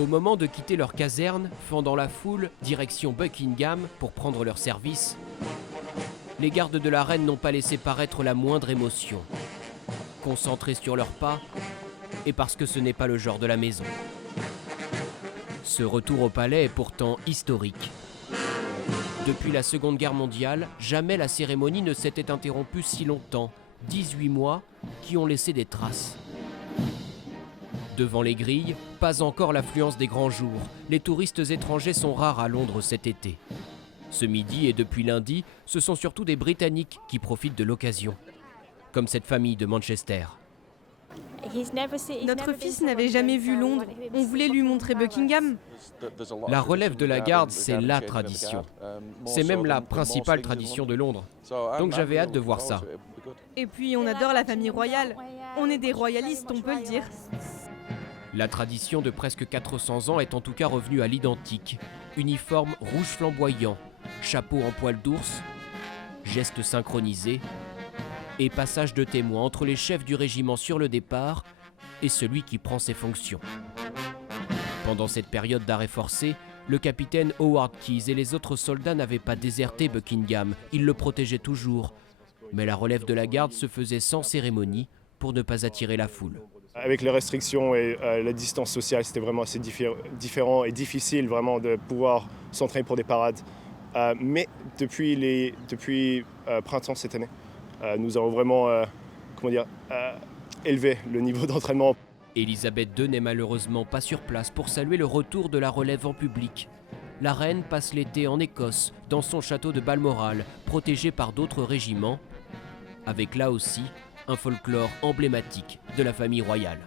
Au moment de quitter leur caserne, fendant la foule, direction Buckingham pour prendre leur service, les gardes de la reine n'ont pas laissé paraître la moindre émotion. Concentrés sur leurs pas, et parce que ce n'est pas le genre de la maison. Ce retour au palais est pourtant historique. Depuis la Seconde Guerre mondiale, jamais la cérémonie ne s'était interrompue si longtemps. 18 mois qui ont laissé des traces. Devant les grilles, pas encore l'affluence des grands jours. Les touristes étrangers sont rares à Londres cet été. Ce midi et depuis lundi, ce sont surtout des Britanniques qui profitent de l'occasion. Comme cette famille de Manchester. Notre fils n'avait jamais vu Londres. On voulait lui montrer Buckingham. La relève de la garde, c'est la tradition. C'est même la principale tradition de Londres. Donc j'avais hâte de voir ça. Et puis on adore la famille royale. On est des royalistes, on peut le dire. La tradition de presque 400 ans est en tout cas revenue à l'identique. Uniforme rouge flamboyant, chapeau en poil d'ours, gestes synchronisés et passage de témoin entre les chefs du régiment sur le départ et celui qui prend ses fonctions. Pendant cette période d'arrêt forcé, le capitaine Howard Keyes et les autres soldats n'avaient pas déserté Buckingham, ils le protégeaient toujours. Mais la relève de la garde se faisait sans cérémonie pour ne pas attirer la foule. Avec les restrictions et la distance sociale, c'était vraiment assez différent et difficile vraiment de pouvoir s'entraîner pour des parades. Mais depuis printemps cette année, nous avons vraiment élevé le niveau d'entraînement. Élisabeth II n'est malheureusement pas sur place pour saluer le retour de la relève en public. La reine passe l'été en Écosse, dans son château de Balmoral, protégé par d'autres régiments, avec là aussi un folklore emblématique de la famille royale.